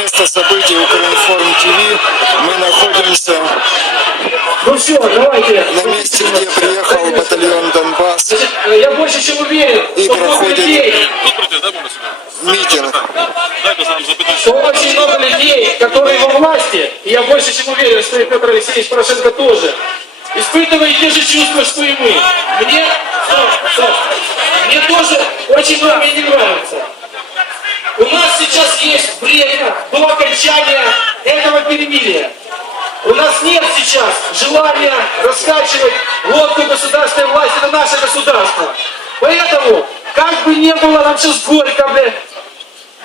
место событий Укринформ ТВ. Мы находимся Ну все, давайте. на месте, где приехал батальон Донбасс. Я больше чем уверен, И что много проходит- людей? Митинг. Что очень много людей, которые во власти, и я больше чем уверен, что и Петр Алексеевич Порошенко тоже, испытывает те же чувства, что и мы. Мне, стоп, стоп. мне тоже очень многое не нравится. Нас сейчас есть время до окончания этого перемирия. У нас нет сейчас желания раскачивать лодку государственной власти, это наше государство. Поэтому, как бы не было нам сейчас горько, блядь,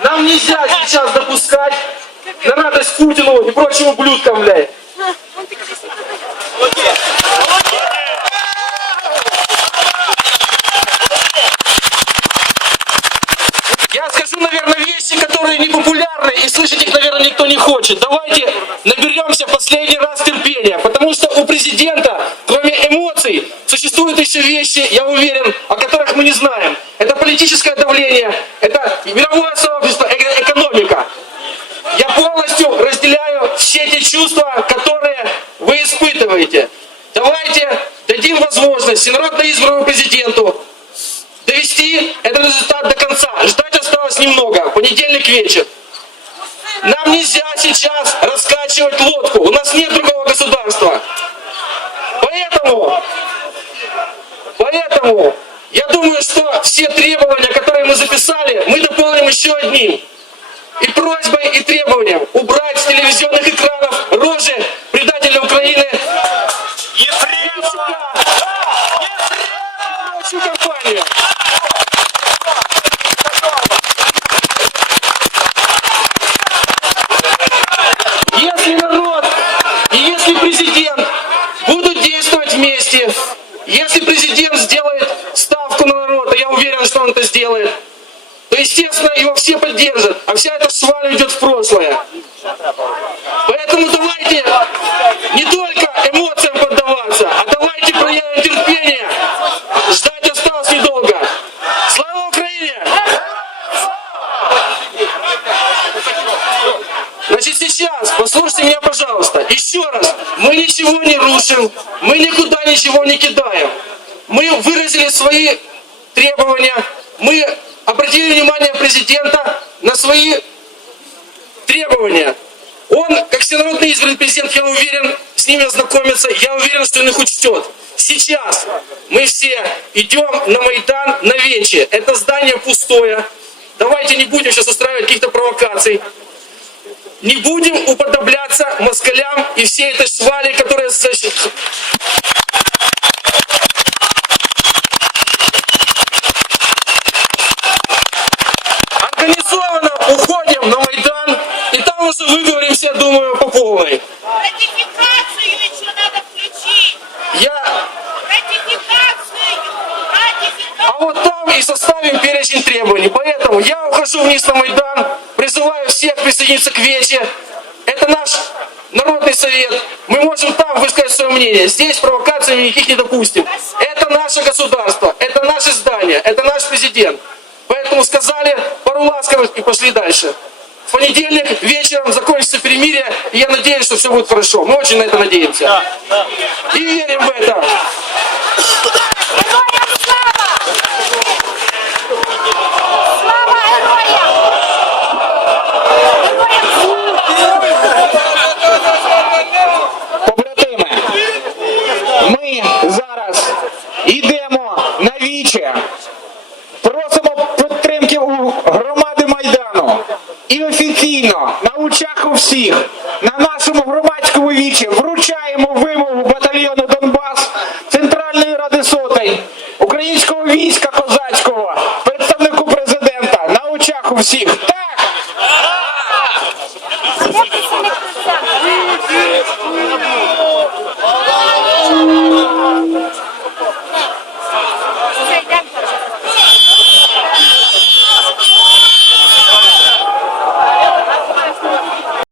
нам нельзя сейчас допускать на радость Путину и прочим ублюдкам, блядь. Я скажу, наверное, вещи, которые не популярны, и слышать их, наверное, никто не хочет. Давайте наберемся последний раз терпения, потому что у президента, кроме эмоций, существуют еще вещи, я уверен, о которых мы не знаем. Это политическое давление, это мировое сообщество, э- экономика. Я полностью разделяю все те чувства, которые вы испытываете. Давайте дадим возможность всенародно избранному президенту довести этот результат до конца. Ждать осталось немного. Вечер. Нам нельзя сейчас раскачивать лодку. У нас нет другого государства. Поэтому, поэтому, я думаю, что все требования, которые мы записали, мы дополним еще одним. И просьбой, и требованием убрать с телевизионных экранов если президент будут действовать вместе, если президент сделает ставку на народ, а я уверен, что он это сделает, то, естественно, его все поддержат, а вся эта шваль уйдет в прошлое. Поэтому давайте не только эмоциям поддаваться, а давайте проявим терпение. Ждать осталось недолго. Слава Украине! Значит, сейчас, послушайте меня, пожалуйста, еще раз, мы ничего не рушим, мы никуда ничего не кидаем. Мы выразили свои требования, мы обратили внимание президента на свои требования. Он, как всенародный избранный президент, я уверен, с ними ознакомится, я уверен, что он их учтет. Сейчас мы все идем на Майдан на Вече. Это здание пустое. Давайте не будем сейчас устраивать каких-то провокаций. Не будем уподобляться москалям и всей этой швали, которая... защ- Организованно уходим на Майдан, и там уже выговоримся, думаю, по полной. Ратификацию еще надо включить. Я... Ратификацию. Ратификацию. А вот там и составим перечень требований. Поэтому я ухожу вниз на Майдан, призываю всех присоединиться к Вече. Это наш народный совет. Мы можем там высказать свое мнение. Здесь провокаций никаких не допустим. Это наше государство, это наше здание, это наш президент. Поэтому сказали пару ласковых и пошли дальше. В понедельник вечером закончится перемирие, и я надеюсь, что все будет хорошо. Мы очень на это надеемся. И верим в это. офіційно на очах у всіх на нашому громадському вічі вручаємо вимогу батальйону Донбас Центральної ради сотень, українського війська козацького, представнику президента на очах у всіх. Так!